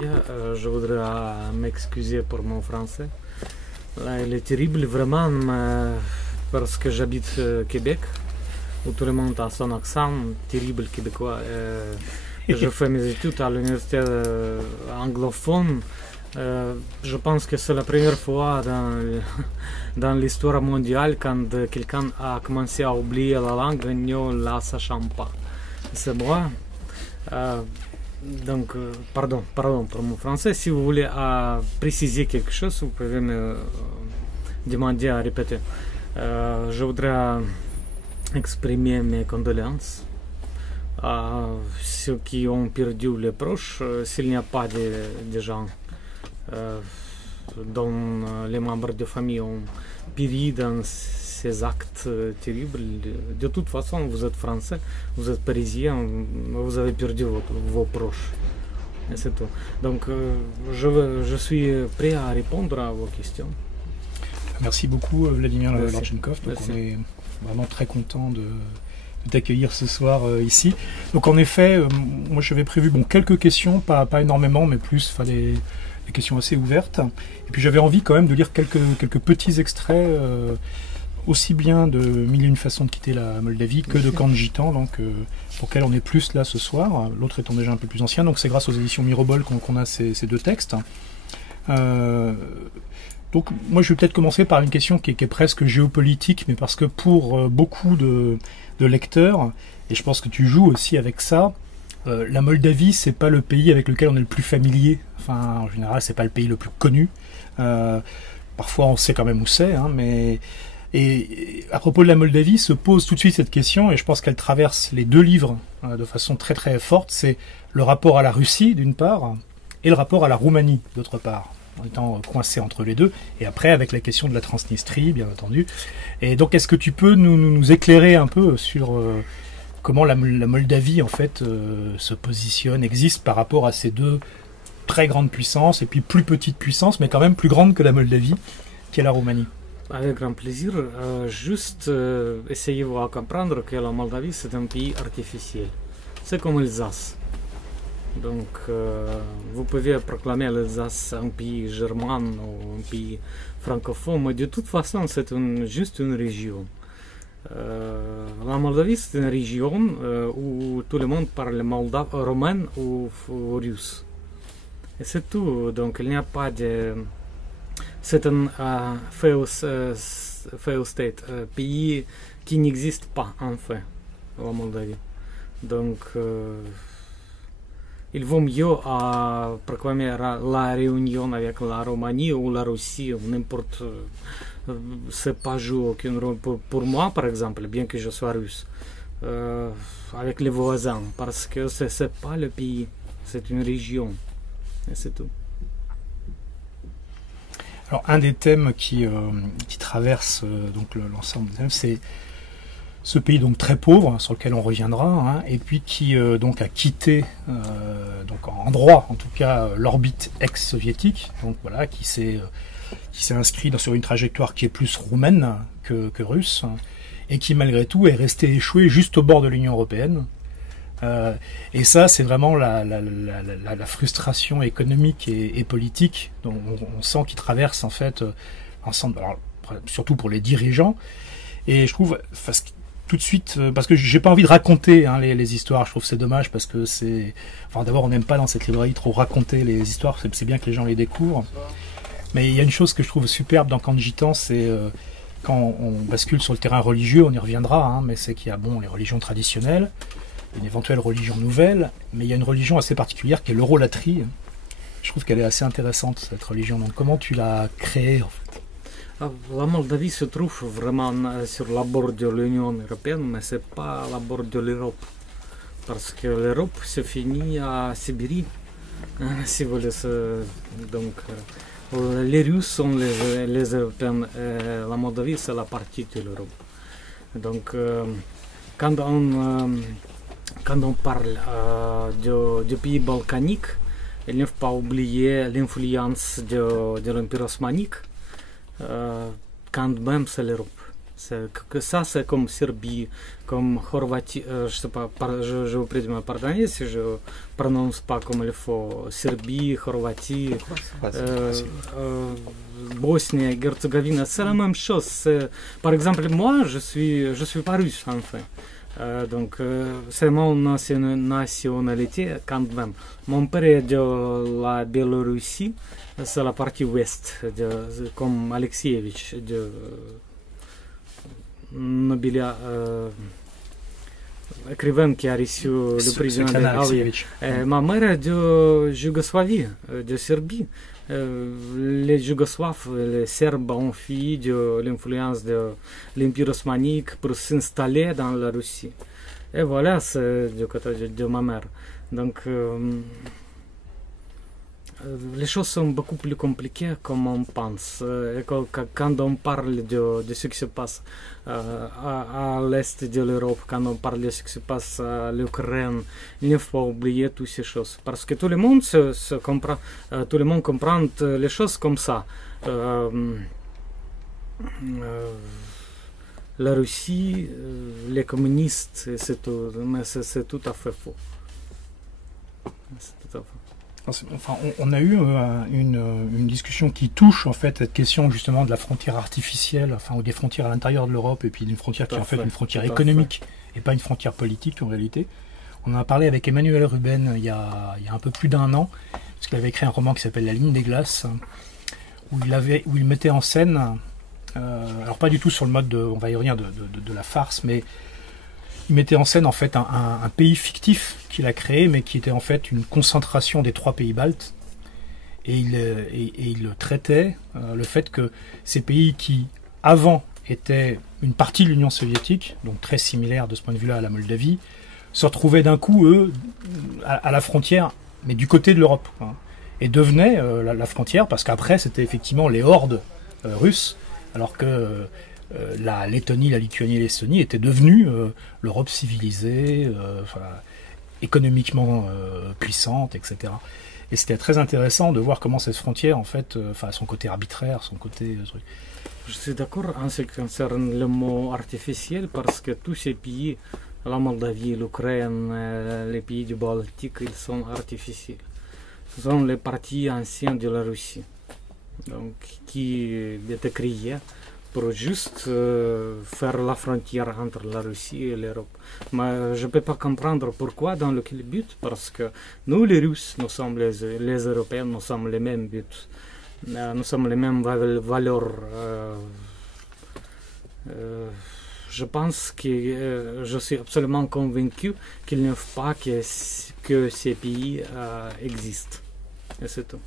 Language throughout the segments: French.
Je voudrais m'excuser pour mon français. Là, il est terrible vraiment parce que j'habite Québec, où tout le monde a son accent terrible québécois. Je fais mes études à l'université anglophone. Je pense que c'est la première fois dans l'histoire mondiale quand quelqu'un a commencé à oublier la langue en ne la sachant pas. C'est moi. Donc, pardon pour mon français. Si vous voulez préciser quelque chose, vous pouvez me demander à répéter. Je voudrais exprimer mes condoléances à ceux qui ont perdu les proches. S'il n'y a pas de gens dont les membres de famille ont péri dans ces actes terribles, de toute façon, vous êtes français, vous êtes parisien, vous avez perdu vos proches. Et c'est tout. Donc, je suis prêt à répondre à vos questions. Merci beaucoup, Vladimir Lorchenkov. Donc, on est vraiment très content de t'accueillir ce soir ici. Donc, en effet, moi, j'avais prévu quelques questions, pas énormément, mais plus des questions assez ouvertes. Et puis, j'avais envie quand même de lire quelques petits extraits. Aussi bien de Mille et une façons de quitter la Moldavie que de Camp de Gitans, donc pour lequel on est plus là ce soir, l'autre étant déjà un peu plus ancien, donc c'est grâce aux éditions Mirobol qu'on a ces deux textes. Donc moi je vais peut-être commencer par une question qui est presque géopolitique, mais parce que pour beaucoup de lecteurs, et je pense que tu joues aussi avec ça, la Moldavie c'est pas le pays avec lequel on est le plus familier, enfin en général c'est pas le pays le plus connu, parfois on sait quand même où c'est, mais... Et à propos de la Moldavie, se pose tout de suite cette question, et je pense qu'elle traverse les deux livres de façon très très forte, c'est le rapport à la Russie d'une part, et le rapport à la Roumanie d'autre part, en étant coincé entre les deux, et après avec la question de la Transnistrie, bien entendu. Et donc est-ce que tu peux nous éclairer un peu sur comment la Moldavie en fait se positionne, existe par rapport à ces deux très grandes puissances, et puis plus petites puissances, mais quand même plus grandes que la Moldavie, qui est la Roumanie? Avec grand plaisir. Juste essayez-vous à comprendre que la Moldavie c'est un pays artificiel. C'est comme l'Alsace. Donc vous pouvez proclamer l'Alsace un pays germain ou un pays francophone, mais de toute façon c'est juste une région. La Moldavie c'est une région où tout le monde parle roumain ou russe. Et c'est tout. Donc il n'y a pas de... C'est un fail state, pays qui n'existe pas en fait, la Moldavie. Donc, il vaut mieux proclamer la réunion avec la Roumanie ou la Russie, ou n'importe. C'est pas jouer aucun rôle pour moi, par exemple, bien que je sois russe, avec les voisins, parce que c'est pas le pays, c'est une région, et c'est tout. Alors un des thèmes qui traverse donc l'ensemble des thèmes, c'est ce pays donc très pauvre sur lequel on reviendra, et puis qui donc a quitté donc en droit en tout cas l'orbite ex-soviétique, donc voilà, qui s'est inscrit sur une trajectoire qui est plus roumaine que russe, et qui malgré tout est resté échoué juste au bord de l'Union européenne. Et ça, c'est vraiment la frustration économique et politique dont on sent qu'il traverse en fait ensemble, alors, surtout pour les dirigeants. Et je trouve tout de suite, parce que j'ai pas envie de raconter les histoires, je trouve que c'est dommage parce que c'est, enfin d'abord on n'aime pas dans cette librairie trop raconter les histoires, c'est bien que les gens les découvrent. Mais il y a une chose que je trouve superbe dans Camp de Gitans, c'est quand on bascule sur le terrain religieux, on y reviendra, mais c'est qu'il y a les religions traditionnelles, une éventuelle religion nouvelle, mais il y a une religion assez particulière qui est l'eurolatrie. Je trouve qu'elle est assez intéressante, cette religion. Donc comment tu l'as créée en fait? La Moldavie se trouve vraiment sur la bord de l'Union européenne, mais ce n'est pas la bord de l'Europe. Parce que l'Europe se finit à Sibérie. Si vous voulez, donc, les Russes sont les Européens, la Moldavie c'est la partie de l'Europe. Donc quand on parle du pays balkanique, il ne faut pas oublier l'influence de l'Empire osmanique, quand même c'est l'Europe. C'est comme Serbie, comme Horvatie. Je sais pas, je vous prie de me pardonner si je prononce pas comme il faut. Serbie, Horvatie, Bosnie, Herzégovine, c'est la même chose. Par exemple, moi, je suis pas russe, enfin. Donc, c'est mon nationalité quand même. Mon père est de la Biélorussie, c'est la partie ouest, comme Alexeyevich, de Nobilia, écrivain qui a reçu le prix de Nobel. Ma mère est de Yougoslavie, de Serbie. Les Yougoslaves, les Serbes ont fui de l'influence de l'Empire osmanique pour s'installer dans la Russie. Et voilà, c'est du côté de ma mère. Donc, les choses sont beaucoup plus compliquées comme on pense. Et quand on parle de ce qui se passe à l'est de l'Europe, quand on parle de ce qui se passe à l'Ukraine, il ne faut pas oublier toutes ces choses. Parce que tout le monde se comprend, tout le monde comprend les choses comme ça. La Russie, les communistes, c'est tout, mais c'est tout à fait faux. C'est tout à fait. Enfin, on a eu une discussion qui touche en fait cette question justement de la frontière artificielle, enfin, ou des frontières à l'intérieur de l'Europe, et puis d'une frontière qui est en fait une frontière économique et pas une frontière politique en réalité. On en a parlé avec Emmanuel Ruben il y a un peu plus d'un an, parce qu'il avait écrit un roman qui s'appelle La ligne des glaces, où il mettait en scène, alors pas du tout sur le mode on va y revenir, de la farce, mais il mettait en scène en fait un pays fictif qu'il a créé, mais qui était en fait une concentration des 3 pays baltes. Et il traitait le fait que ces pays qui, avant, étaient une partie de l'Union soviétique, donc très similaire de ce point de vue-là à la Moldavie, se retrouvaient d'un coup, eux, à la frontière, mais du côté de l'Europe, hein, et devenaient la frontière, parce qu'après, c'était effectivement les hordes russes, alors que la Lettonie, la Lituanie et l'Estonie étaient devenues l'Europe civilisée, économiquement puissante, etc. Et c'était très intéressant de voir comment cette frontière, en fait, son côté arbitraire, son côté truc. Je suis d'accord en ce qui concerne le mot artificiel, parce que tous ces pays, la Moldavie, l'Ukraine, les pays du Baltique, ils sont artificiels. Ce sont les parties anciennes de la Russie, donc, qui étaient créées pour juste faire la frontière entre la Russie et l'Europe. Mais je ne peux pas comprendre pourquoi, dans lequel but, parce que nous, les Russes, nous sommes les Européens, nous sommes les mêmes buts. Nous sommes les mêmes valeurs. Je pense que je suis absolument convaincu qu'il ne faut pas que ces pays existent. Et c'est tout.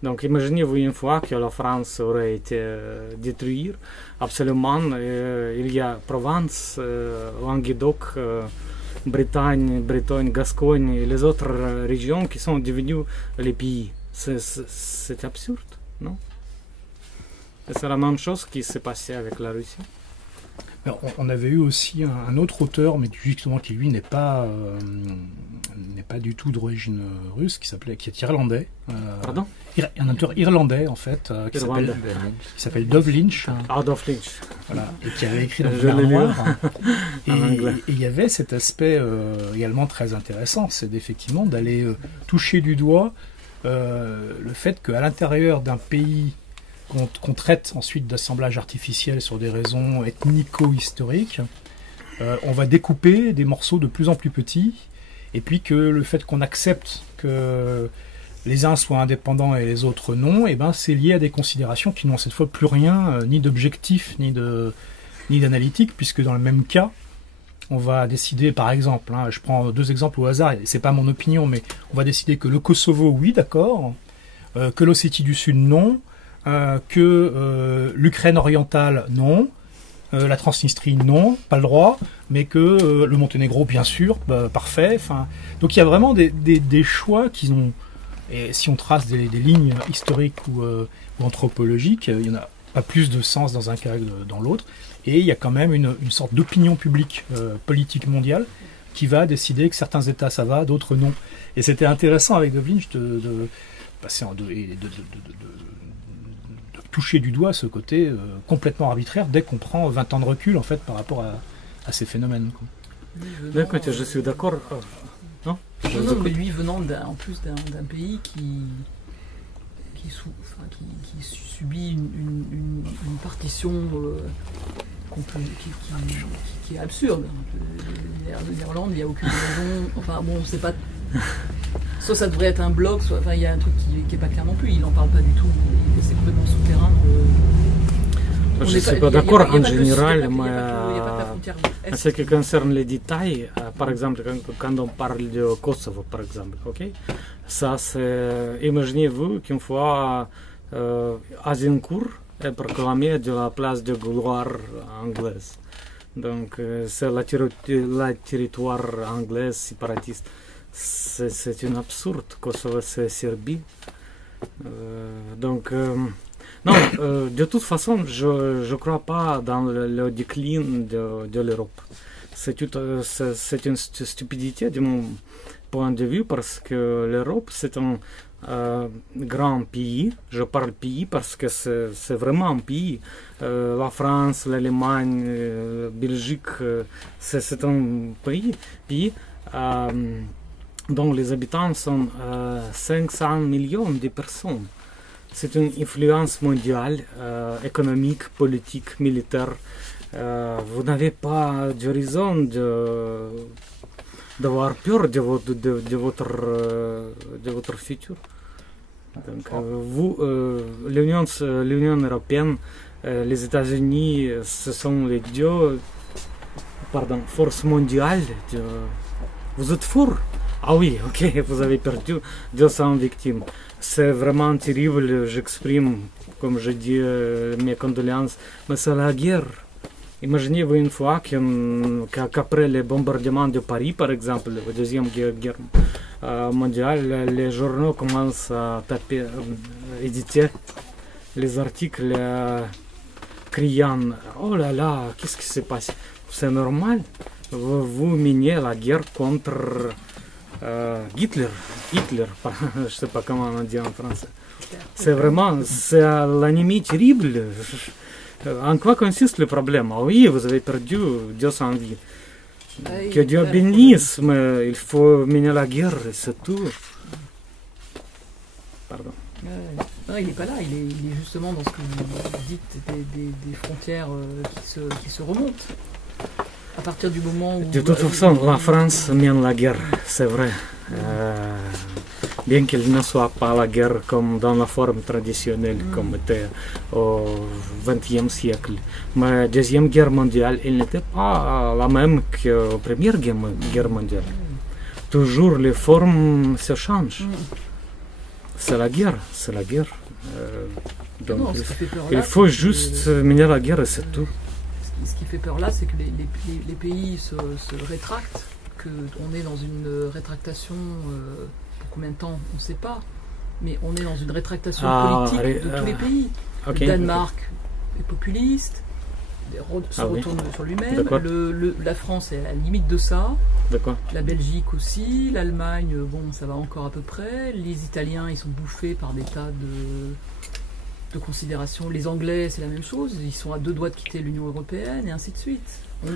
Donc imaginez-vous une fois que la France aurait été détruite, absolument, il y a Provence, Languedoc, Bretagne, Gascogne et les autres régions qui sont devenues les pays. C'est absurde, non? Et c'est la même chose qui s'est passée avec la Russie. Alors, on avait eu aussi un autre auteur, mais justement qui lui n'est pas du tout d'origine russe, qui est irlandais. Pardon? Un auteur irlandais en fait, qui s'appelle Dov Lynch. Ah, Dov Lynch. Voilà, et qui avait écrit dans le Noir. Et il y avait cet aspect également très intéressant, c'est effectivement d'aller toucher du doigt le fait qu'à l'intérieur d'un pays qu'on traite ensuite d'assemblage artificiel sur des raisons ethnico-historiques, on va découper des morceaux de plus en plus petits, et puis que le fait qu'on accepte que les uns soient indépendants et les autres non, et ben c'est lié à des considérations qui n'ont cette fois plus rien, ni d'objectif, ni d'analytique, puisque dans le même cas, on va décider, par exemple, je prends 2 exemples au hasard, c'est pas mon opinion, mais on va décider que le Kosovo, oui, d'accord, que l'Ossétie du Sud, non, que l'Ukraine orientale, non, la Transnistrie, non, pas le droit, mais que le Monténégro, bien sûr, parfait. Donc il y a vraiment des choix qui ont, et si on trace des lignes historiques ou anthropologiques, il n'y en a pas plus de sens dans un cas que dans l'autre, et il y a quand même une sorte d'opinion publique politique mondiale qui va décider que certains États ça va, d'autres non. Et c'était intéressant avec Dov Lynch de toucher du doigt ce côté complètement arbitraire dès qu'on prend 20 ans de recul en fait par rapport à ces phénomènes, quoi. D'accord, je suis d'accord. Non, mais lui venant en plus d'un pays qui subit une partition qui est absurde. L'Irlande, il n'y a aucune raison. Enfin bon, c'est pas. Soit ça devrait être un bloc, soit il y a un truc qui n'est pas clair non plus. Il n'en parle pas du tout. C'est complètement souterrain. Je ne suis pas d'accord en général, mais en ce qui concerne les détails, par exemple, quand on parle de Kosovo, par exemple, ok, ça c'est, imaginez-vous qu'une fois Azincourt est proclamé de la place de gloire anglaise. Donc c'est la territoire anglais séparatiste. C'est une absurde. Kosovo c'est Serbie. Donc non, de toute façon, je ne crois pas dans le déclin de l'Europe. C'est une stupidité de mon point de vue parce que l'Europe, c'est un grand pays. Je parle pays parce que c'est vraiment un pays. La France, l'Allemagne, la Belgique, c'est un pays dont les habitants sont 500 millions de personnes. C'est une influence mondiale, économique, politique, militaire. Vous n'avez pas de raison d'avoir peur de votre futur. Donc, l'Union européenne, les États-Unis, ce sont les deux forces mondiales. Vous êtes fort? Ah oui, ok, vous avez perdu 200 victimes. C'est vraiment terrible, j'exprime, comme je dis, mes condoléances, mais c'est la guerre. Imaginez-vous une fois qu'après les bombardements de Paris, par exemple, la Deuxième Guerre mondiale, les journaux commencent à éditer les articles criant « Oh là là, qu'est-ce qui se passe ?» C'est normal, vous menez la guerre contre Hitler, je ne sais pas comment on dit en français. C'est vraiment, c'est l'ennemi terrible. En quoi consiste le problème? Ah oui, vous avez perdu 200 vies. Que Dieu bénisse, mais il faut mener la guerre, c'est tout. Pardon. Non, il n'est pas là, il est justement dans ce que vous dites, des frontières qui se remontent. À partir du moment où... De toute façon, la France mène la guerre, c'est vrai. Bien qu'il ne soit pas la guerre comme dans la forme traditionnelle, comme était au XXe siècle. Mais la Deuxième Guerre mondiale, elle n'était pas la même que la Première Guerre mondiale. Toujours les formes se changent. C'est la guerre, c'est la guerre. Donc, non, il faut juste mener la guerre et c'est tout. Ce qui fait peur là, c'est que les pays se rétractent, qu'on est dans une rétractation, pour combien de temps, on ne sait pas, mais on est dans une rétractation politique de tous les pays. Okay, le Danemark est populiste, se retourne sur lui-même, la France est à la limite de ça, la Belgique aussi, l'Allemagne, bon, ça va encore à peu près, les Italiens, ils sont bouffés par des tas de considération. Les Anglais, c'est la même chose, ils sont à 2 doigts de quitter l'Union européenne et ainsi de suite.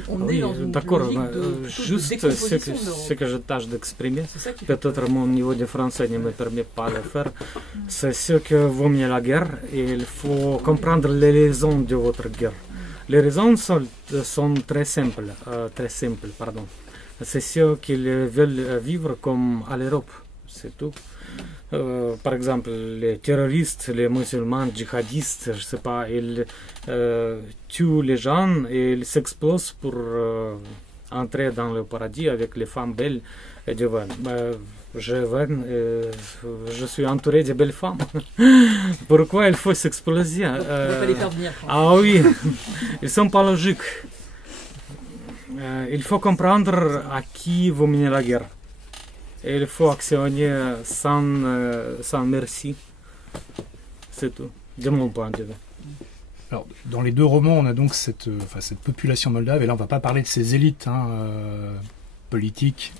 On est dans une logique juste ce que je tâche d'exprimer, peut-être mon niveau de français ne me permet pas de le faire, c'est ce que vaut mieux la guerre et il faut comprendre les raisons de votre guerre. Les raisons sont très simples, c'est ceux qui veulent vivre comme à l'Europe, c'est tout. Par exemple, les terroristes, les musulmans, djihadistes, je sais pas, ils tuent les gens et ils s'explosent pour entrer dans le paradis avec les femmes belles et divines. Je suis entouré de belles femmes. Pourquoi il faut s'exploser? On ne peut pas les faire venir. Ah oui, ils sont pas logiques. Il faut comprendre à qui vous menez la guerre. Et il faut actionner sans merci. C'est tout, de mon point de vue. Alors, dans les 2 romans, on a donc cette population moldave, et là on ne va pas parler de ces élites politique,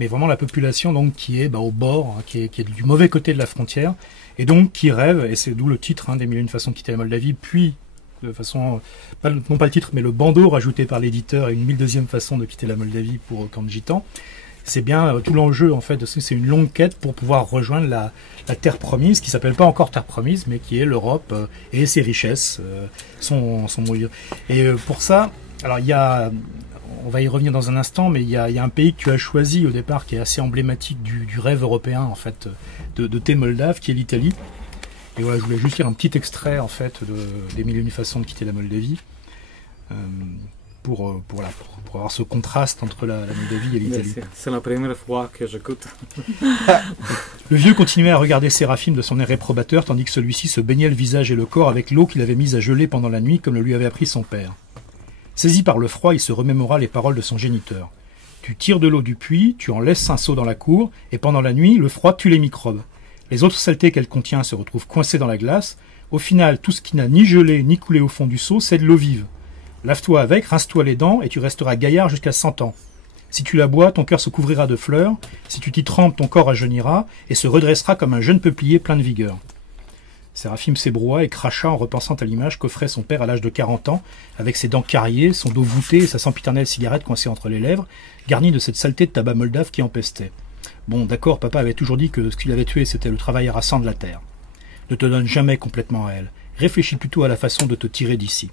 mais vraiment la population donc qui est au bord, hein, qui est du mauvais côté de la frontière, et donc qui rêve, et c'est d'où le titre, hein, des 1001 façons de quitter la Moldavie, puis de façon, non pas le titre, mais le bandeau rajouté par l'éditeur, une 1002e façon de quitter la Moldavie pour Kanjitan. C'est bien tout l'enjeu en fait, c'est une longue quête pour pouvoir rejoindre la terre promise, qui s'appelle pas encore terre promise, mais qui est l'Europe et ses richesses, son milieu. Et pour ça, alors on va y revenir dans un instant, mais il y a un pays que tu as choisi au départ qui est assez emblématique du rêve européen en fait de tes Moldaves, qui est l'Italie. Et voilà, je voulais juste lire un petit extrait en fait des 1001 façons de quitter la Moldavie. Pour avoir ce contraste entre la Moldavie et l'Italie. C'est la première fois que j'écoute. Le vieux continuait à regarder Séraphim de son air réprobateur, tandis que celui-ci se baignait le visage et le corps avec l'eau qu'il avait mise à geler pendant la nuit, comme le lui avait appris son père. Saisi par le froid, il se remémora les paroles de son géniteur. Tu tires de l'eau du puits, tu en laisses un seau dans la cour, et pendant la nuit, le froid tue les microbes. Les autres saletés qu'elle contient se retrouvent coincées dans la glace. Au final, tout ce qui n'a ni gelé ni coulé au fond du seau, c'est de l'eau vive. Lave-toi avec, rince-toi les dents, et tu resteras gaillard jusqu'à 100 ans. Si tu la bois, ton cœur se couvrira de fleurs, si tu t'y trempes, ton corps rajeunira, et se redressera comme un jeune peuplier plein de vigueur. Séraphim s'ébroua et cracha en repensant à l'image qu'offrait son père à l'âge de 40 ans, avec ses dents carriées, son dos voûté et sa sempiternelle cigarette coincée entre les lèvres, garnie de cette saleté de tabac moldave qui empestait. Bon, d'accord, papa avait toujours dit que ce qu'il avait tué, c'était le travail harassant de la terre. Ne te donne jamais complètement à elle. Réfléchis plutôt à la façon de te tirer d'ici.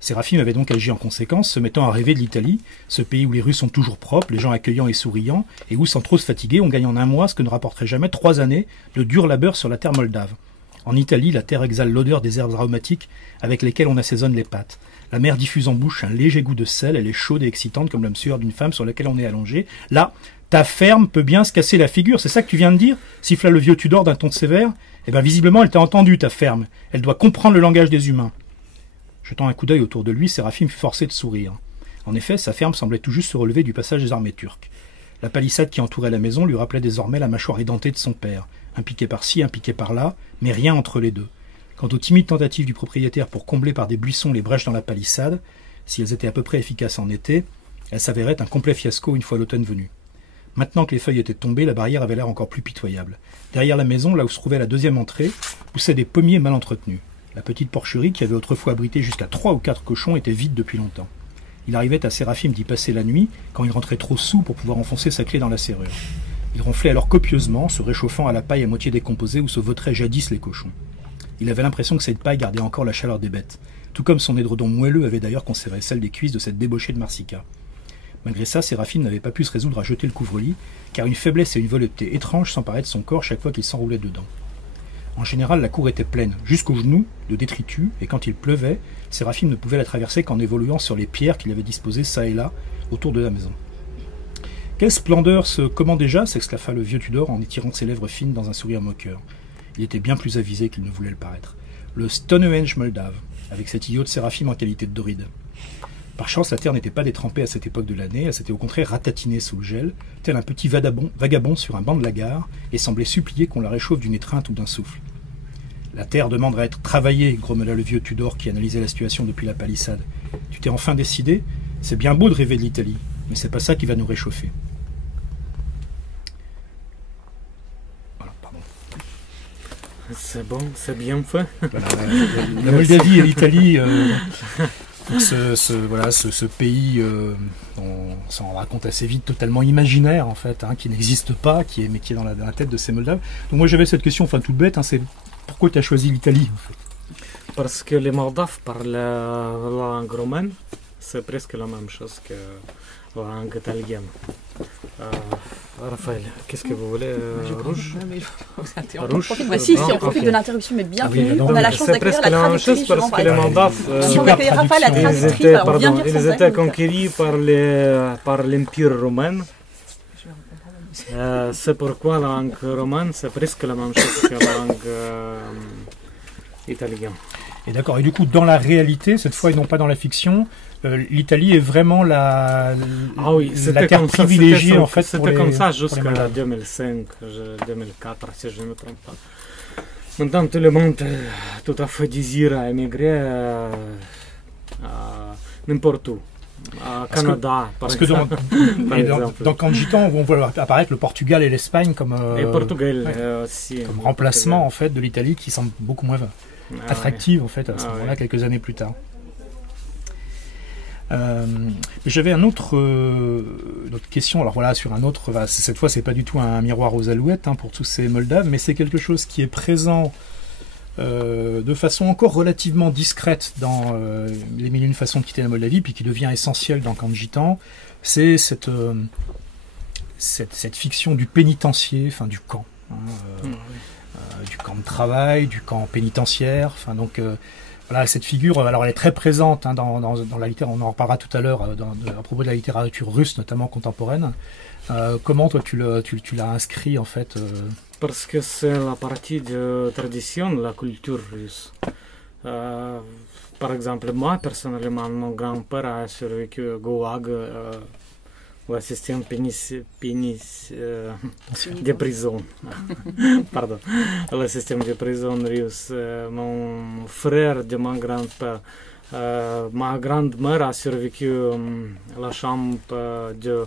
Séraphim avait donc agi en conséquence, se mettant à rêver de l'Italie, ce pays où les rues sont toujours propres, les gens accueillants et souriants, et où, sans trop se fatiguer, on gagne en un mois ce que ne rapporterait jamais 3 années de dur labeur sur la terre moldave. En Italie, la terre exhale l'odeur des herbes aromatiques avec lesquelles on assaisonne les pâtes. La mer diffuse en bouche un léger goût de sel, elle est chaude et excitante comme l'âme sueur d'une femme sur laquelle on est allongé. Là, ta ferme peut bien se casser la figure, c'est ça que tu viens de dire ? Siffla le vieux Tudor d'un ton sévère. Eh bien, visiblement, elle t'a entendu, ta ferme. Elle doit comprendre le langage des humains. Jetant un coup d'œil autour de lui, Séraphim fut forcé de sourire. En effet, sa ferme semblait tout juste se relever du passage des armées turques. La palissade qui entourait la maison lui rappelait désormais la mâchoire édentée de son père, un piqué par-ci, un piqué par-là, mais rien entre les deux. Quant aux timides tentatives du propriétaire pour combler par des buissons les brèches dans la palissade, si elles étaient à peu près efficaces en été, elles s'avéraient un complet fiasco une fois l'automne venu. Maintenant que les feuilles étaient tombées, la barrière avait l'air encore plus pitoyable. Derrière la maison, là où se trouvait la deuxième entrée, poussaient des pommiers mal entretenus. La petite porcherie, qui avait autrefois abrité jusqu'à 3 ou 4 cochons, était vide depuis longtemps. Il arrivait à Séraphim d'y passer la nuit, quand il rentrait trop saoul pour pouvoir enfoncer sa clé dans la serrure. Il ronflait alors copieusement, se réchauffant à la paille à moitié décomposée où se vautraient jadis les cochons. Il avait l'impression que cette paille gardait encore la chaleur des bêtes, tout comme son édredon moelleux avait d'ailleurs conservé celle des cuisses de cette débauchée de Marsica. Malgré ça, Séraphim n'avait pas pu se résoudre à jeter le couvre-lit, car une faiblesse et une volupté étrange s'emparaient de son corps chaque fois qu'il s'enroulait dedans. En général, la cour était pleine, jusqu'aux genoux, de détritus, et quand il pleuvait, Séraphim ne pouvait la traverser qu'en évoluant sur les pierres qu'il avait disposées çà et là, autour de la maison. « Quelle splendeur comment déjà ?» s'exclama le vieux Tudor en étirant ses lèvres fines dans un sourire moqueur. Il était bien plus avisé qu'il ne voulait le paraître. Le Stonehenge moldave, avec cet idiot de Séraphim en qualité de doride. Par chance, la terre n'était pas détrempée à cette époque de l'année, elle s'était au contraire ratatinée sous le gel, tel un petit vagabond sur un banc de la gare, et semblait supplier qu'on la réchauffe d'une étreinte ou d'un souffle. « La terre demande à être travaillée, grommela le vieux Tudor qui analysait la situation depuis la palissade. Tu t'es enfin décidé ? C'est bien beau de rêver de l'Italie, mais c'est pas ça qui va nous réchauffer. » Voilà, pardon. C'est bon, c'est bien fait. Voilà, la Moldavie et l'Italie... Ce pays, on s'en raconte assez vite, totalement imaginaire en fait, hein, qui n'existe pas, mais qui est dans la tête de ces Moldaves. Donc moi j'avais cette question, enfin toute bête, hein, c'est pourquoi tu as choisi l'Italie en fait? Parce que les Moldaves parlent la langue romaine, c'est presque la même chose que la langue italienne. Raphaël, qu'est-ce que vous voulez rouge? Rouge. Si, on profite de l'interruption, mais bienvenue. On a la chance d'accueillir la traductrice. Parce que les Moldaves, ils étaient conquis par l'Empire romain. C'est pourquoi la langue romane, c'est presque la même chose que la langue italienne. Et d'accord. Et du coup, dans la réalité, cette fois et non pas dans la fiction, l'Italie est vraiment la terre privilégiée en fait. C'était comme ça jusqu'à 2005, 2004, si je ne me trompe pas. Maintenant, tout le monde tout à fait désire émigrer n'importe où. Canada, parce que dans Camp de Gitans, on voit apparaître le Portugal et l'Espagne comme, aussi, comme remplacement en fait de l'Italie, qui semble beaucoup moins attractive en fait à ce moment-là, quelques années plus tard. J'avais une autre question, alors voilà, sur un autre, cette fois c'est pas du tout un miroir aux alouettes pour tous ces Moldaves, mais c'est quelque chose qui est présent de façon encore relativement discrète dans les mille et une façons de quitter la Moldavie, puis qui devient essentiel dans Camp de Gitans, c'est cette fiction du pénitencier, enfin du camp, du camp de travail, du camp pénitentiaire, enfin donc voilà, cette figure, alors elle est très présente dans la littérature, on en reparlera tout à l'heure à propos de la littérature russe, notamment contemporaine. Comment toi tu l'as inscrit en fait Parce que c'est la partie de tradition de la culture russe. Par exemple, moi personnellement, mon grand-père a survécu au Goulag, le système de prison. Pardon, le système de prison russe. Mon frère de mon grand-père, ma grand-mère a survécu à la chambre de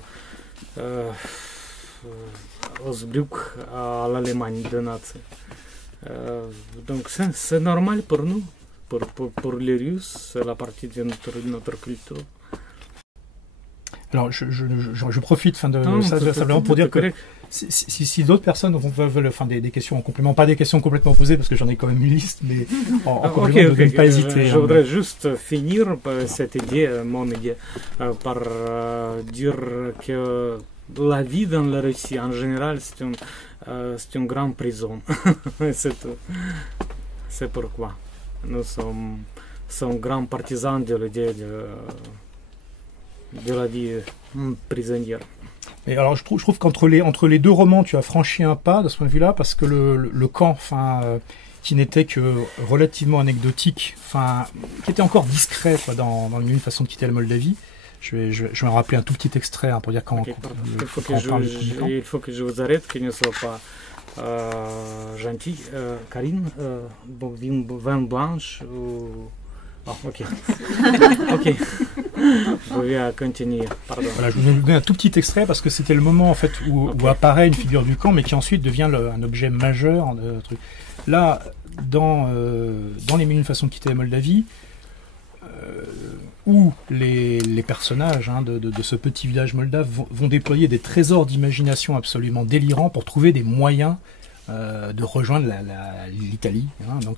Osbruck à l'Allemagne de Nazi. Donc c'est normal pour nous, pour les Russes, c'est la partie de notre culture. Alors, je profite simplement pour dire que si d'autres personnes veulent des questions en complément, pas des questions complètement posées, parce que j'en ai quand même une liste, mais en complément, ne pas hésiter. Je voudrais juste finir cette idée, mon idée, par dire que la vie dans la Russie, en général, c'est une grande prison. C'est tout. C'est pourquoi nous sommes grands partisans de l'idée de la vie prisonnière. Et alors je trouve qu'entre les deux romans, tu as franchi un pas de ce point de vue-là, parce que le camp, qui n'était que relativement anecdotique, qui était encore discret dans une façon de quitter la Moldavie. Je vais en rappeler un tout petit extrait pour dire quand il faut que je vous arrête, qu'il ne soit pas gentil. Karine, vin blanche ou... ok. Ok. Vous pouvez continuer. Pardon. Voilà, je vous donne un tout petit extrait parce que c'était le moment en fait où apparaît une figure du camp, mais qui ensuite devient un objet majeur de truc. Là, dans les mille et une façons de quitter la Moldavie, où les personnages de ce petit village moldave vont déployer des trésors d'imagination absolument délirants pour trouver des moyens de rejoindre l'Italie, donc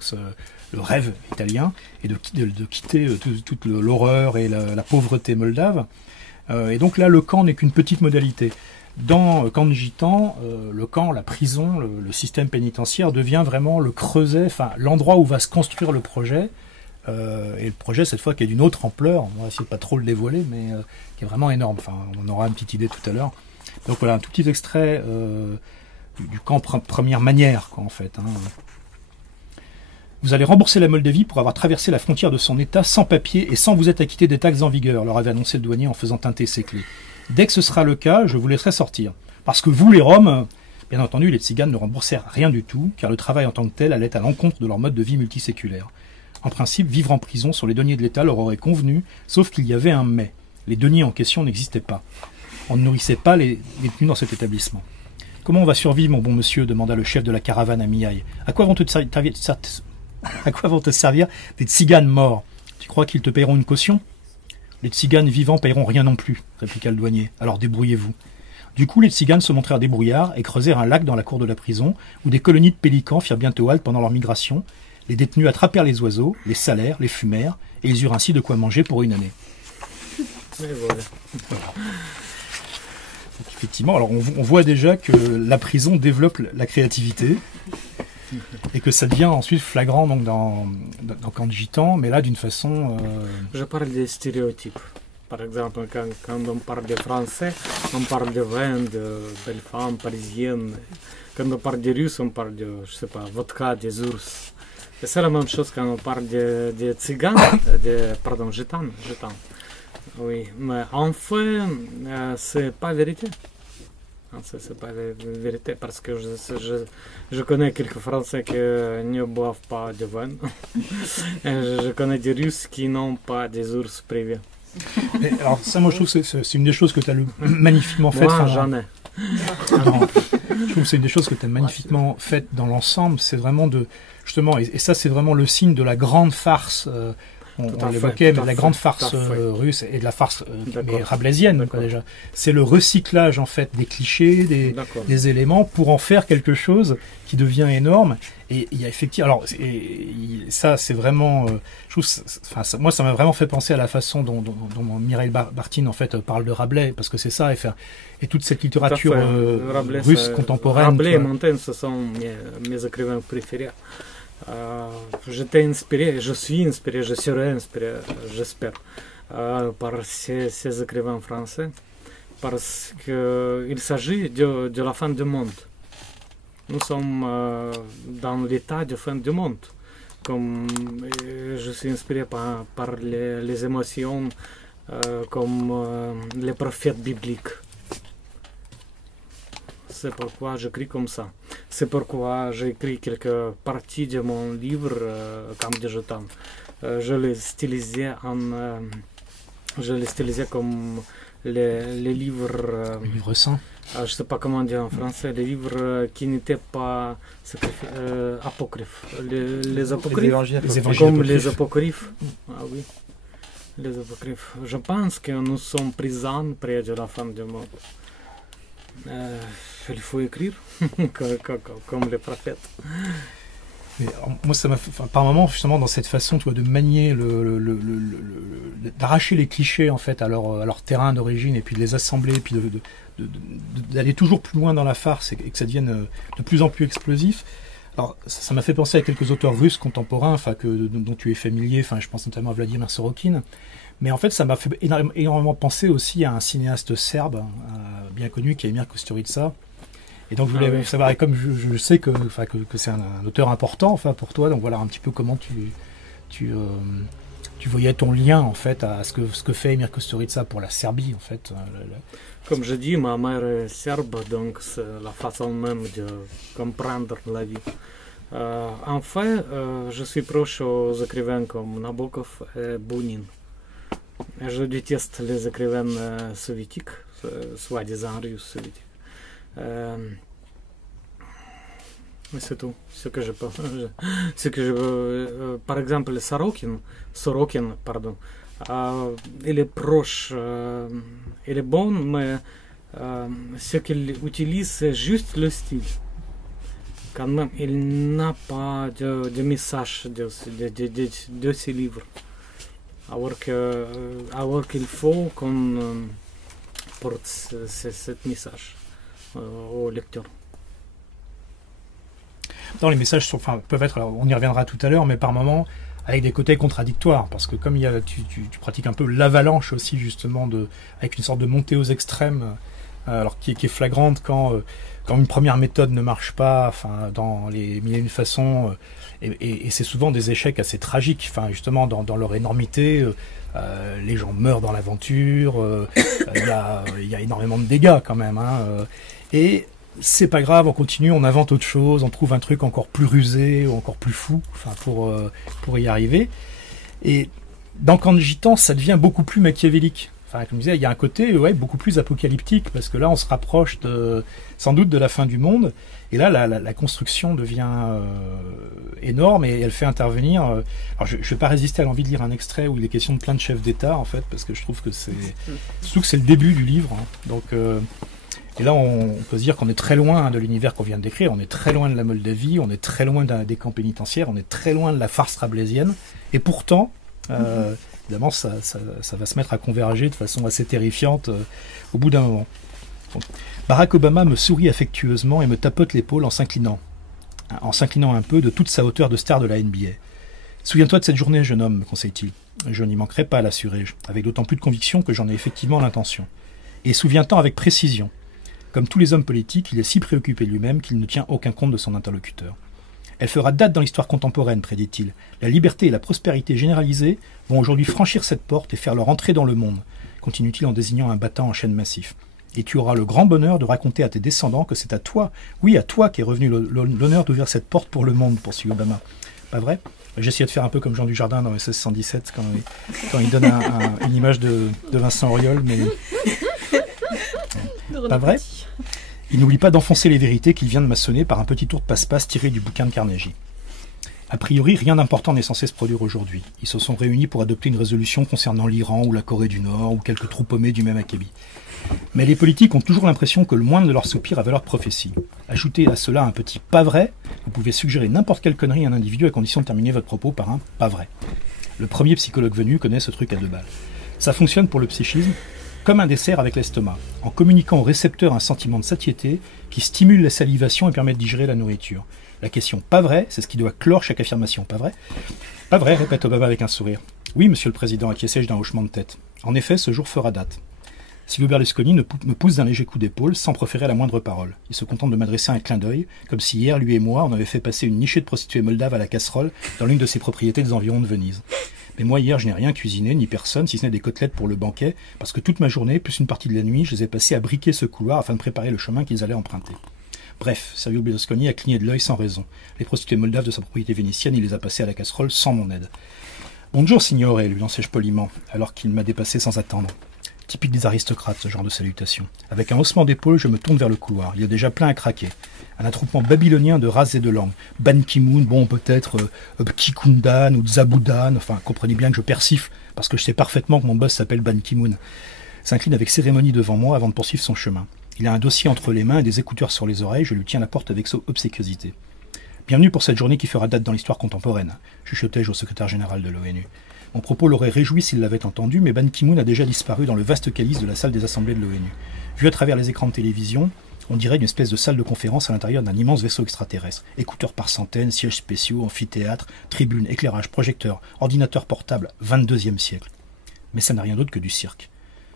le rêve italien, et de quitter toute l'horreur et la pauvreté moldave. Et donc là, le camp n'est qu'une petite modalité. Dans Camp de Gitans, le camp, la prison, le système pénitentiaire devient vraiment le creuset, l'endroit où va se construire le projet. Et le projet, cette fois, qui est d'une autre ampleur, on va essayer de pas trop le dévoiler, mais qui est vraiment énorme. On aura une petite idée tout à l'heure. Donc voilà, un tout petit extrait du camp première manière, en fait. Vous allez rembourser la Moldavie pour avoir traversé la frontière de son État sans papier et sans vous être acquitté des taxes en vigueur, leur avait annoncé le douanier en faisant teinter ses clés. Dès que ce sera le cas, je vous laisserai sortir. Parce que vous, les Roms, bien entendu, les Tziganes ne remboursèrent rien du tout, car le travail en tant que tel allait à l'encontre de leur mode de vie multiséculaire. En principe, vivre en prison sur les deniers de l'État leur aurait convenu, sauf qu'il y avait un mais. Les deniers en question n'existaient pas. On ne nourrissait pas les détenus dans cet établissement. « Comment on va survivre, mon bon monsieur ?» demanda le chef de la caravane à Miaille. « À quoi vont te servir des Tziganes morts? Tu crois qu'ils te paieront une caution? Les Tziganes vivants paieront rien non plus, répliqua le douanier. Alors débrouillez-vous. » Du coup, les Tziganes se montrèrent débrouillards et creusèrent un lac dans la cour de la prison, où des colonies de pélicans firent bientôt halte pendant leur migration. Les détenus attrapèrent les oiseaux, les salèrent, les fumèrent, et ils eurent ainsi de quoi manger pour une année. Et voilà. Donc, effectivement, alors on voit déjà que la prison développe la créativité, et que ça devient ensuite flagrant donc, dans Camp de Gitans, mais là d'une façon... Je parle des stéréotypes. Par exemple, quand on parle de français, on parle de vin, de belles femmes parisiennes. Quand on parle des Russes, on parle de, je sais pas, vodka, des ours. Et c'est la même chose quand on parle des Tziganes, pardon, gitanes. Oui, mais en fait, c'est pas vérité. C'est pas vérité parce que je connais quelques Français qui ne boivent pas de vin. Et je connais des Russes qui n'ont pas des ours privés. Alors ça, moi je trouve que c'est une des choses que tu as magnifiquement faites. Moi, j'en ai. Je trouve que c'est une des choses que tu as magnifiquement faites dans l'ensemble. C'est vraiment justement, et ça c'est vraiment le signe de la grande farce. On l'évoquait, mais de la grande farce russe et de la farce rabelaisienne, quoi, déjà. C'est le recyclage, en fait, des clichés, des éléments pour en faire quelque chose qui devient énorme. Et il y a effectivement, alors, ça, c'est vraiment, je trouve, moi, ça m'a vraiment fait penser à la façon dont Mikhail Bakhtin, en fait, parle de Rabelais, parce que c'est ça, et toute cette littérature russe contemporaine. Rabelais et Montaigne, ce sont mes écrivains préférés. J'étais inspiré, je suis inspiré, je serai inspiré, j'espère, par ces écrivains français, parce qu'il s'agit de la fin du monde. Nous sommes dans l'état de fin du monde. Comme je suis inspiré par les émotions, comme les prophètes bibliques. C'est pourquoi j'écris comme ça. C'est pourquoi j'ai écrit quelques parties de mon livre, Camp de Jotan. Je l'ai stylisé comme les livres... les livres saints. Je ne sais pas comment dire en français. Les livres qui n'étaient pas apocryphes. Les apocryphes. Les évangiles comme apocryphes. Les apocryphes. Ah oui. Les apocryphes. Je pense que nous sommes présents près de la fin du monde. Il faut écrire comme les prophètes. Mais, moi, ça m'a fait, par moment, justement, dans cette façon, tu vois, de manier d'arracher les clichés en fait à leur terrain d'origine et puis de les assembler, et puis d'aller toujours plus loin dans la farce et que ça devienne de plus en plus explosif. Alors, ça m'a fait penser à quelques auteurs russes contemporains, dont tu es familier. Je pense notamment à Vladimir Sorokin. Mais en fait, ça m'a fait énormément penser aussi à un cinéaste serbe bien connu qui est Emir Kusturica. Et donc, je voulais savoir, et comme je sais que c'est un auteur important pour toi, donc voilà un petit peu comment tu voyais ton lien en fait à ce que fait Emir Kusturica pour la Serbie en fait. Comme je dis, ma mère est serbe, donc c'est la façon même de comprendre la vie. En fait, je suis proche aux écrivains comme Nabokov et Bounin. Je déteste les écrivains soviétiques, soi-disant russes soviétiques. Mais c'est tout ce que je peux. Par exemple, Sorokin, il est proche, il est bon, mais ce qu'il utilise, c'est juste le style. Quand même, il n'a pas de message de ces livres. Alors qu'il faut qu'on porte ce message aux lecteurs. Dans les messages peuvent être, alors on y reviendra tout à l'heure, mais par moments avec des côtés contradictoires, parce que comme tu pratiques un peu l'avalanche aussi justement avec une sorte de montée aux extrêmes, alors qui est flagrante quand une première méthode ne marche pas, dans les mille et une façons, et c'est souvent des échecs assez tragiques, justement dans leur énormité. Les gens meurent dans l'aventure, il y a énormément de dégâts quand même, et c'est pas grave, on continue, on invente autre chose, on trouve un truc encore plus rusé ou encore plus fou, pour y arriver. Et dans Camp de Gitan, ça devient beaucoup plus machiavélique. Comme je disais, il y a un côté beaucoup plus apocalyptique, parce que là, on se rapproche sans doute de la fin du monde, et là, la construction devient énorme, et elle fait intervenir... alors, je ne vais pas résister à l'envie de lire un extrait où il est question de plein de chefs d'État, en fait, parce que je trouve que surtout que c'est le début du livre, donc... Et là, on peut se dire qu'on est très loin de l'univers qu'on vient de décrire, on est très loin de la Moldavie, on est très loin des camps pénitentiaires, on est très loin de la farce rabelaisienne, et pourtant, évidemment, ça va se mettre à converger de façon assez terrifiante au bout d'un moment. Donc, Barack Obama me sourit affectueusement et me tapote l'épaule en s'inclinant un peu de toute sa hauteur de star de la NBA. « Souviens-toi de cette journée, jeune homme, me conseille-t-il. Je n'y manquerai pas, l'assurai-je, avec d'autant plus de conviction que j'en ai effectivement l'intention. Et souviens-t'en avec précision. Comme tous les hommes politiques, il est si préoccupé lui-même qu'il ne tient aucun compte de son interlocuteur. Elle fera date dans l'histoire contemporaine, prédit-il. La liberté et la prospérité généralisées vont aujourd'hui franchir cette porte et faire leur entrée dans le monde, continue-t-il en désignant un battant en chêne massif. Et tu auras le grand bonheur de raconter à tes descendants que c'est à toi, oui à toi qu'est revenu l'honneur d'ouvrir cette porte pour le monde, poursuit Obama. pas vrai? J'ai essayé de faire un peu comme Jean Dujardin dans SS 117 quand il donne une image de Vincent Auriol, mais pas vrai? Il n'oublie pas d'enfoncer les vérités qu'il vient de maçonner par un petit tour de passe-passe tiré du bouquin de Carnegie. A priori, rien d'important n'est censé se produire aujourd'hui. Ils se sont réunis pour adopter une résolution concernant l'Iran ou la Corée du Nord ou quelques troupes paumées du même acabit. Mais les politiques ont toujours l'impression que le moindre de leurs soupirs a valeur de prophétie. Ajoutez à cela un petit « pas vrai », vous pouvez suggérer n'importe quelle connerie à un individu à condition de terminer votre propos par un « pas vrai ». Le premier psychologue venu connaît ce truc à 2 balles. Ça fonctionne pour le psychisme comme un dessert avec l'estomac, en communiquant au récepteur un sentiment de satiété qui stimule la salivation et permet de digérer la nourriture. La question « pas vrai », c'est ce qui doit clore chaque affirmation. « Pas vrai ?»« Pas vrai », répète Obama avec un sourire. « Oui, monsieur le président », acquiesçai-je d'un hochement de tête. En effet, ce jour fera date. Silvio Berlusconi me pousse d'un léger coup d'épaule sans proférer la moindre parole. Il se contente de m'adresser un clin d'œil, comme si hier, lui et moi, on avait fait passer une nichée de prostituées moldaves à la casserole dans l'une de ses propriétés des environs de Venise. Mais moi, hier, je n'ai rien cuisiné, ni personne, si ce n'est des côtelettes pour le banquet, parce que toute ma journée, plus une partie de la nuit, je les ai passées à briquer ce couloir afin de préparer le chemin qu'ils allaient emprunter. Bref, Silvio Berlusconi a cligné de l'œil sans raison. Les prostituées moldaves de sa propriété vénitienne, il les a passées à la casserole sans mon aide. « Bonjour, signore », lui lançai-je poliment, alors qu'il m'a dépassé sans attendre. Typique des aristocrates, ce genre de salutation. Avec un haussement d'épaule, je me tourne vers le couloir. Il y a déjà plein à craquer. Un attroupement babylonien de races et de langues. Ban Ki-moon, bon peut-être Kikundan ou Zaboudan, enfin comprenez bien que je persifle, parce que je sais parfaitement que mon boss s'appelle Ban Ki-moon. S'incline avec cérémonie devant moi avant de poursuivre son chemin. Il a un dossier entre les mains et des écouteurs sur les oreilles, je lui tiens la porte avec obséquiosité. Bienvenue pour cette journée qui fera date dans l'histoire contemporaine, chuchotai-je au secrétaire général de l'ONU. Mon propos l'aurait réjoui s'il l'avait entendu, mais Ban Ki-moon a déjà disparu dans le vaste calice de la salle des assemblées de l'ONU. Vu à travers les écrans de télévision, on dirait une espèce de salle de conférence à l'intérieur d'un immense vaisseau extraterrestre. Écouteurs par centaines, sièges spéciaux, amphithéâtre, tribunes, éclairage, projecteurs, ordinateurs portables, 22e siècle. Mais ça n'a rien d'autre que du cirque.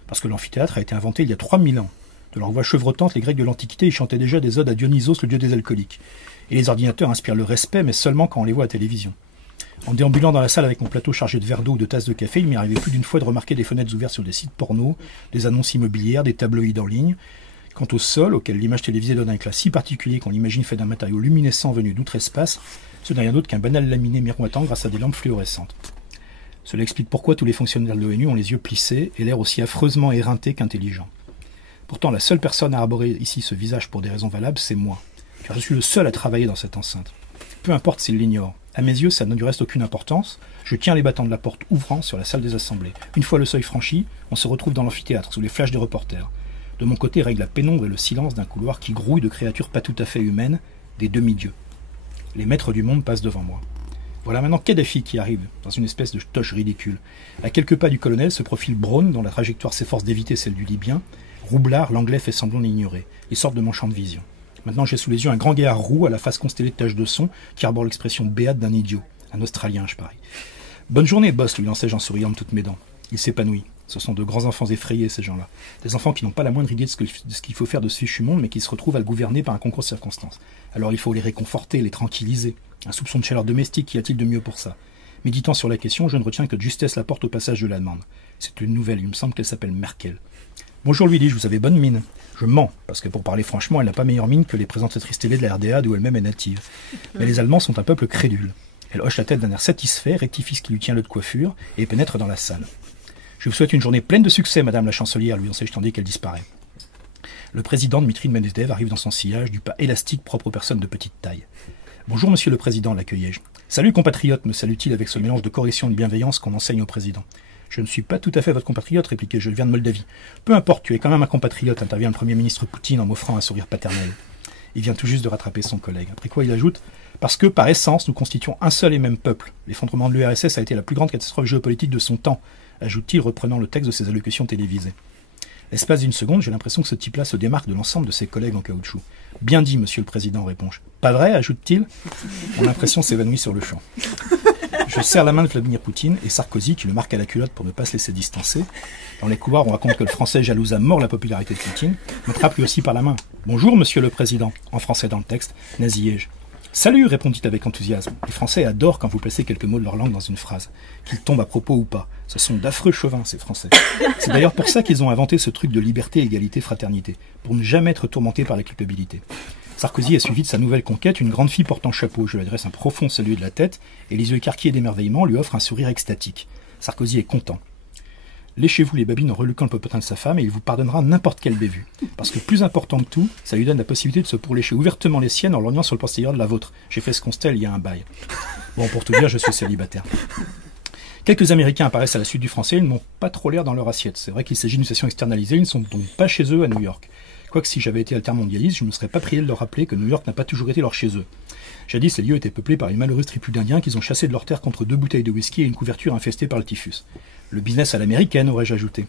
Parce que l'amphithéâtre a été inventé il y a 3000 ans. De leur voix chevrottante, les Grecs de l'Antiquité y chantaient déjà des odes à Dionysos, le dieu des alcooliques. Et les ordinateurs inspirent le respect, mais seulement quand on les voit à télévision. En déambulant dans la salle avec mon plateau chargé de verres d'eau ou de tasses de café, il m'est arrivé plus d'une fois de remarquer des fenêtres ouvertes sur des sites porno, des annonces immobilières, des tabloïds en ligne. Quant au sol, auquel l'image télévisée donne un éclat si particulier qu'on l'imagine fait d'un matériau luminescent venu d'outre-espace, ce n'est rien d'autre qu'un banal laminé miroitant grâce à des lampes fluorescentes. Cela explique pourquoi tous les fonctionnaires de l'ONU ont les yeux plissés et l'air aussi affreusement éreinté qu'intelligent. Pourtant, la seule personne à arborer ici ce visage pour des raisons valables, c'est moi, car je suis le seul à travailler dans cette enceinte. Peu importe s'il l'ignore. À mes yeux, ça n'a du reste aucune importance. Je tiens les battants de la porte ouvrant sur la salle des assemblées. Une fois le seuil franchi, on se retrouve dans l'amphithéâtre, sous les flashs des reporters. De mon côté règne la pénombre et le silence d'un couloir qui grouille de créatures pas tout à fait humaines, des demi-dieux. Les maîtres du monde passent devant moi. Voilà maintenant Kadhafi qui arrive, dans une espèce de toche ridicule. À quelques pas du colonel se profile Braun, dont la trajectoire s'efforce d'éviter celle du Libyen. Roublard, l'anglais, fait semblant d'ignorer. Ils sortent de mon champ de vision. Maintenant, j'ai sous les yeux un grand gaillard roux à la face constellée de taches de son qui arbore l'expression béate d'un idiot. Un Australien, je parie. « Bonne journée, boss », lui lançai-je en souriant de toutes mes dents. Il s'épanouit. Ce sont de grands enfants effrayés, ces gens-là. Des enfants qui n'ont pas la moindre idée de ce qu'il faut faire de ce fichu monde, mais qui se retrouvent à le gouverner par un concours de circonstances. Alors il faut les réconforter, les tranquilliser. Un soupçon de chaleur domestique, qu'y a-t-il de mieux pour ça? Méditant sur la question, je ne retiens que de justesse la porte au passage de la demande. C'est une nouvelle, il me semble qu'elle s'appelle Merkel. « Bonjour, lui dis-je, vous avez bonne mine. » Je mens, parce que pour parler franchement, elle n'a pas meilleure mine que les présentatrices télé de la RDA d'où elle-même est native. Mais les Allemands sont un peuple crédule. Elle hoche la tête d'un air satisfait, rectifie ce qui lui tient le de coiffure, et pénètre dans la salle. « Je vous souhaite une journée pleine de succès, madame la chancelière, lui ansai-je tandis qu'elle disparaît. Le président Dmitri Medvedev arrive dans son sillage, du pas élastique propre aux personnes de petite taille. « Bonjour, monsieur le président, l'accueillai-je. Salut, compatriote, me salue-t-il avec ce mélange de correction et de bienveillance qu'on enseigne au président. Je ne suis pas tout à fait votre compatriote, répliquai-je, je viens de Moldavie. Peu importe, tu es quand même un compatriote, intervient le premier ministre Poutine en m'offrant un sourire paternel. Il vient tout juste de rattraper son collègue. Après quoi il ajoute « Parce que, par essence, nous constituons un seul et même peuple. L'effondrement de l'URSS a été la plus grande catastrophe géopolitique de son temps, ajoute-t-il, reprenant le texte de ses allocutions télévisées. L'espace d'une seconde, j'ai l'impression que ce type-là se démarque de l'ensemble de ses collègues en caoutchouc. Bien dit, monsieur le président, réponds-je. Pas vrai, ajoute-t-il. Mon impression s'évanouit sur le champ. Je serre la main de Vladimir Poutine et Sarkozy, qui le marque à la culotte pour ne pas se laisser distancer. Dans les couloirs, on raconte que le français jalouse à mort la popularité de Poutine, m'attrape lui aussi par la main. Bonjour, monsieur le président, en français dans le texte, nasillai-je. Salut, répondit avec enthousiasme. Les Français adorent quand vous placez quelques mots de leur langue dans une phrase, qu'ils tombent à propos ou pas. Ce sont d'affreux chauvins, ces Français. C'est d'ailleurs pour ça qu'ils ont inventé ce truc de liberté, égalité, fraternité, pour ne jamais être tourmentés par la culpabilité. Sarkozy a suivi de sa nouvelle conquête une grande fille portant chapeau. Je lui adresse un profond salut de la tête, et les yeux écarquillés d'émerveillement lui offrent un sourire extatique. Sarkozy est content. Léchez-vous les babines en reluquant le popotin de sa femme, et il vous pardonnera n'importe quelle bévue. Parce que plus important que tout, ça lui donne la possibilité de se pourlécher ouvertement les siennes en lorgnant sur le postérieur de la vôtre. J'ai fait ce constat il y a un bail. Bon, pour tout dire, je suis célibataire. Quelques Américains apparaissent à la suite du français, ils n'ont pas trop l'air dans leur assiette. C'est vrai qu'il s'agit d'une session externalisée, ils ne sont donc pas chez eux à New York. Quoique si j'avais été altermondialiste, je ne me serais pas prié de leur rappeler que New York n'a pas toujours été leur chez eux. Jadis, ces lieux étaient peuplés par une malheureuse tribu d'Indiens qu'ils ont chassés de leur terre contre 2 bouteilles de whisky et une couverture infestée par le typhus. Le business à l'américaine, aurais-je ajouté.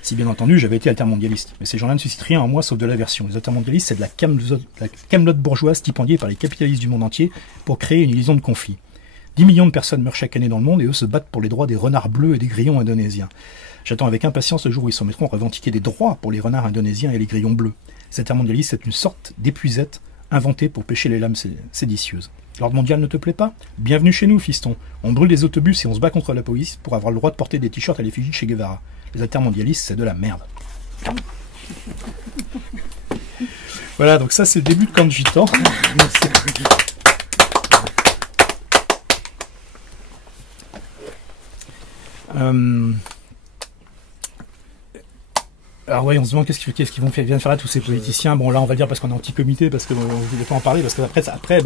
Si bien entendu, j'avais été altermondialiste. Mais ces gens-là ne suscitent rien en moi sauf de l'aversion. Les altermondialistes, c'est de la camelote bourgeoise stipendiée par les capitalistes du monde entier pour créer une illusion de conflit. 10 millions de personnes meurent chaque année dans le monde et eux se battent pour les droits des renards bleus et des grillons indonésiens. J'attends avec impatience le jour où ils se mettront à revendiquer des droits pour les renards indonésiens et les grillons bleus. Cet intermondialiste, c'est une sorte d'épuisette inventée pour pêcher les lames séditieuses. L'ordre mondial ne te plaît pas? Bienvenue chez nous, fiston. On brûle des autobus et on se bat contre la police pour avoir le droit de porter des t-shirts à l'effigie de Che Guevara. Les intermondialistes, c'est de la merde. Voilà, donc ça c'est le début de Camp de Gitan. Alors oui, on se demande qu'est-ce qu'ils viennent faire là tous ces politiciens. Bon là on va le dire parce qu'on est anti-comité, parce qu'on ne voulait pas en parler, parce qu'après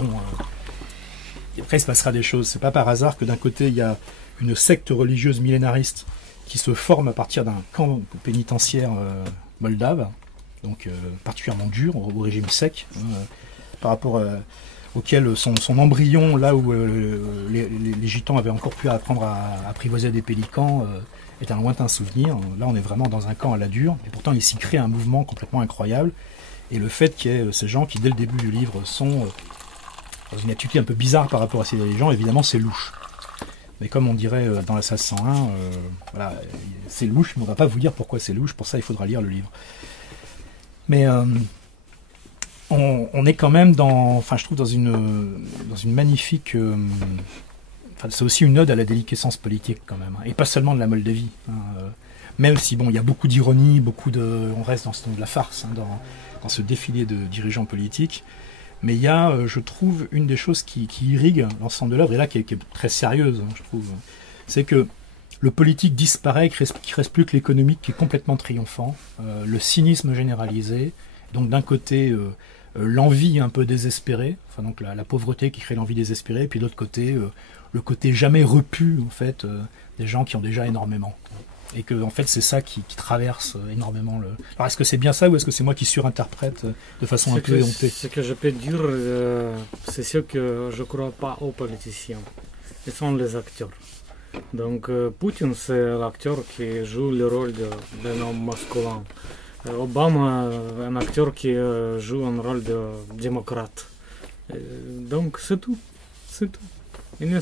il se passera des choses. C'est pas par hasard que d'un côté il y a une secte religieuse millénariste qui se forme à partir d'un camp pénitentiaire moldave, donc particulièrement dur, au régime sec, par rapport auquel son embryon, là où les gitans avaient encore pu apprendre à apprivoiser des pélicans, est un lointain souvenir. Là, on est vraiment dans un camp à la dure, et pourtant, il s'y crée un mouvement complètement incroyable. Et le fait qu'il y ait ces gens qui, dès le début du livre, sont dans une attitude un peu bizarre par rapport à ces gens, évidemment, c'est louche. Mais comme on dirait dans la salle 101, voilà, c'est louche, mais on ne va pas vous dire pourquoi c'est louche. Pour ça, il faudra lire le livre. Mais on est quand même je trouve dans une magnifique. C'est aussi une ode à la déliquescence politique quand même, hein, et pas seulement de la Moldavie. Même si bon, il y a beaucoup d'ironie, on reste dans de la farce, hein, dans ce défilé de dirigeants politiques. Mais il y a, je trouve, une des choses qui irrigue l'ensemble de l'œuvre, et là qui est très sérieuse, hein, je trouve, c'est que le politique disparaît, qu'il ne reste plus que l'économique qui est complètement triomphant, le cynisme généralisé, donc d'un côté l'envie un peu désespérée, enfin donc la pauvreté qui crée l'envie désespérée, et puis de l'autre côté le côté jamais repu en fait des gens qui ont déjà énormément. Et que en fait c'est ça qui traverse énormément le. Alors est-ce que c'est bien ça ou est-ce que c'est moi qui surinterprète de façon un peu éhontée? Ce que je peux dire, c'est sûr que je ne crois pas aux politiciens. Ils sont les acteurs. Donc Poutine c'est l'acteur qui joue le rôle d'un homme masculin. Obama un acteur qui joue un rôle de démocrate. Donc c'est tout. C'est tout. Ils ne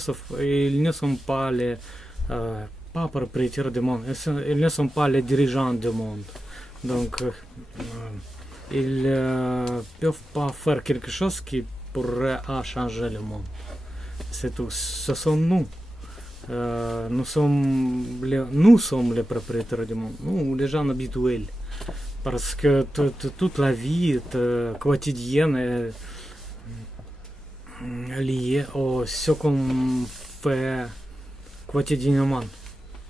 sont pas les pas propriétaires du monde, ils ne sont pas les dirigeants du monde. Donc, ils ne peuvent pas faire quelque chose qui pourrait changer le monde. C'est tout. Ce sont nous. Nous sommes les propriétaires du monde, nous, les gens habituels. Parce que toute la vie quotidienne est liée à ce qu'on fait quotidiennement.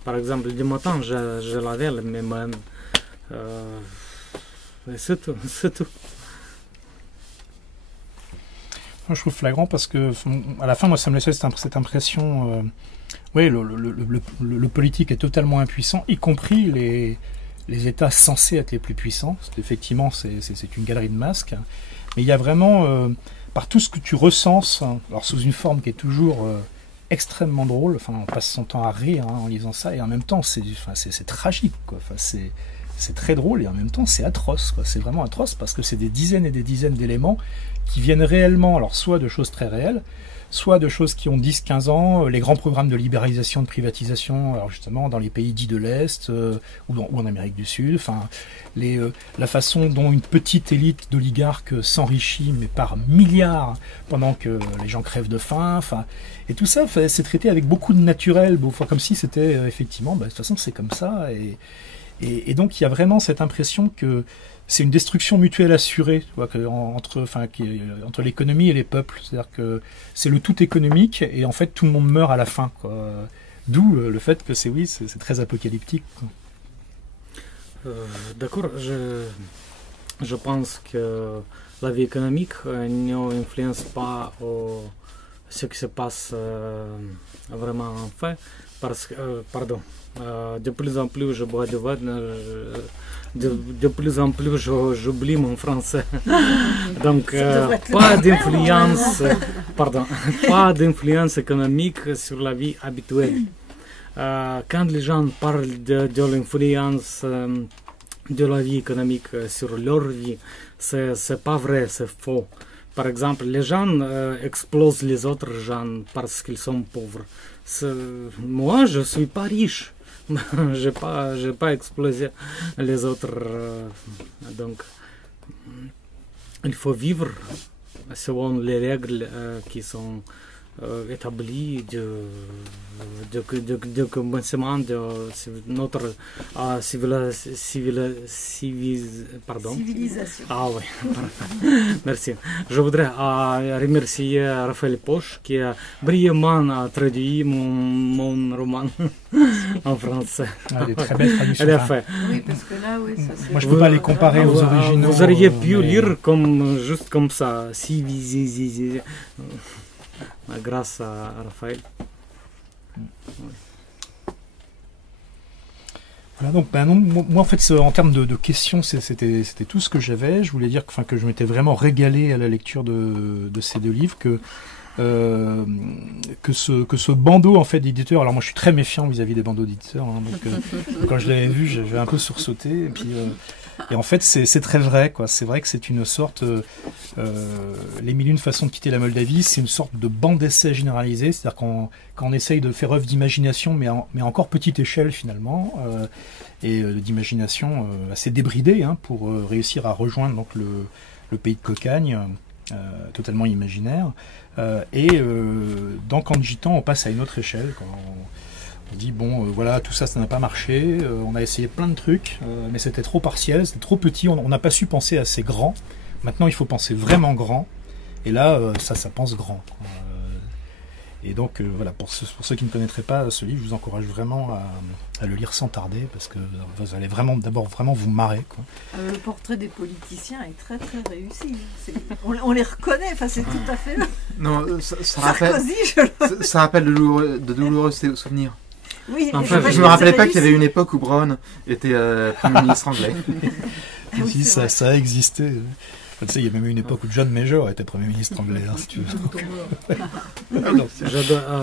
Par exemple, du matin, je lavais mes mains. C'est tout, c'est tout. Moi, je trouve flagrant parce que, à la fin, moi, ça me laissait cette impression. Oui, le politique est totalement impuissant, y compris les États censés être les plus puissants. Effectivement, c'est une galerie de masques. Mais il y a vraiment, par tout ce que tu recenses, alors sous une forme qui est toujours extrêmement drôle, enfin, on passe son temps à rire en lisant ça, et en même temps, c'est tragique, quoi. Enfin, c'est très drôle, et en même temps, c'est atroce, quoi. C'est vraiment atroce, parce que c'est des dizaines et des dizaines d'éléments qui viennent réellement, alors soit de choses très réelles, soit de choses qui ont 10-15 ans, les grands programmes de libéralisation, de privatisation, alors justement dans les pays dits de l'Est ou en Amérique du Sud, enfin, la façon dont une petite élite d'oligarques s'enrichit, mais par milliards, pendant que les gens crèvent de faim, enfin, et tout ça, c'est traité avec beaucoup de naturel, comme si c'était effectivement, de toute façon c'est comme ça, Et donc il y a vraiment cette impression que c'est une destruction mutuelle assurée, tu vois, entre l'économie et les peuples. C'est-à-dire que c'est le tout économique et en fait tout le monde meurt à la fin, quoi. D'où le fait que c'est très apocalyptique, quoi. D'accord, je pense que la vie économique n'influence pas ce qui se passe vraiment en fait, parce que, de plus en plus je bois du vin, de plus en plus j'oublie mon français. Donc pas d'influence économique sur la vie habituelle. Quand les gens parlent de l'influence de la vie économique sur leur vie, c'est pas vrai, c'est faux. Par exemple, les gens explosent les autres gens parce qu'ils sont pauvres. Moi, je suis pas riche. j'ai pas explosé les autres. Donc, il faut vivre selon les règles qui sont établi de commencement de notre civilisation. Ah oui, merci. Je voudrais remercier Raphaël Poche qui a brillamment traduit mon roman en français. Ah, des très belles traductions. Elle a fait. Oui, parce que là, oui, ça c'est... Moi, je ne peux pas les comparer aux originaux. Vous auriez pu lire juste comme ça, grâce à Raphaël. Voilà, donc moi en fait en termes de questions c'était tout ce que j'avais. Je voulais dire que je m'étais vraiment régalé à la lecture de ces deux livres, que ce bandeau en fait d'éditeurs. Alors moi je suis très méfiant vis-à-vis des bandeaux d'éditeurs, hein, donc quand je l'avais vu j'avais un peu sursauté, et en fait c'est très vrai, quoi. C'est vrai que c'est une sorte les 1001 façons de quitter la Moldavie, c'est une sorte de bande d'essai généralisée, c'est-à-dire quand on essaye de faire œuvre d'imagination mais à encore petite échelle finalement, et d'imagination assez débridée, hein, pour réussir à rejoindre donc le pays de Cocagne, totalement imaginaire, et dans Camp de Gitans on passe à une autre échelle, quand on dit bon voilà, tout ça n'a pas marché, on a essayé plein de trucs, mais c'était trop partiel, c'était trop petit, on n'a pas su penser assez grand. Maintenant il faut penser vraiment grand, et là ça pense grand, et donc voilà, pour ceux qui ne connaîtraient pas ce livre, je vous encourage vraiment à le lire sans tarder, parce que vous allez vraiment vous marrer, quoi. Le portrait des politiciens est très très réussi. On les reconnaît, enfin c'est tout à fait... Non, ça rappelle de douloureux souvenirs. Oui, enfin, je me rappelais pas qu'il y avait une époque où Brown était Premier ministre anglais. Oui, ça a existé. Tu sais, il y a même eu une époque où John Major était Premier ministre anglais, hein, si tu veux.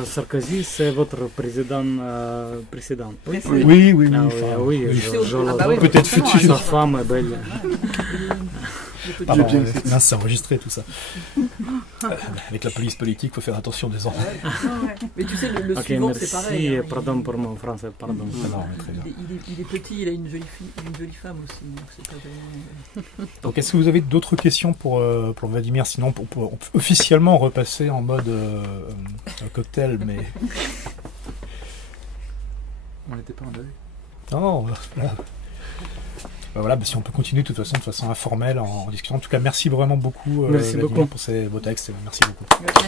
Sarkozy, c'est votre président précédent. Oui. Peut-être futur. Sa femme est belle. Pardon, c'est enregistré tout ça. Avec la police politique, il faut faire attention des enfants. Mais tu sais, le suivant, c'est pareil. Merci, pardon pour mon français, pardon. Très bien. Il est petit, il a une jolie femme aussi. Donc, c'est pas vraiment... Donc, est-ce que vous avez d'autres questions pour Vladimir? Sinon, on peut officiellement repasser en mode cocktail, mais... On n'était pas en deuil. Non, voilà. Voilà, si on peut continuer de façon informelle en discutant. En tout cas, merci vraiment beaucoup, merci beaucoup pour vos textes. Merci beaucoup. Merci.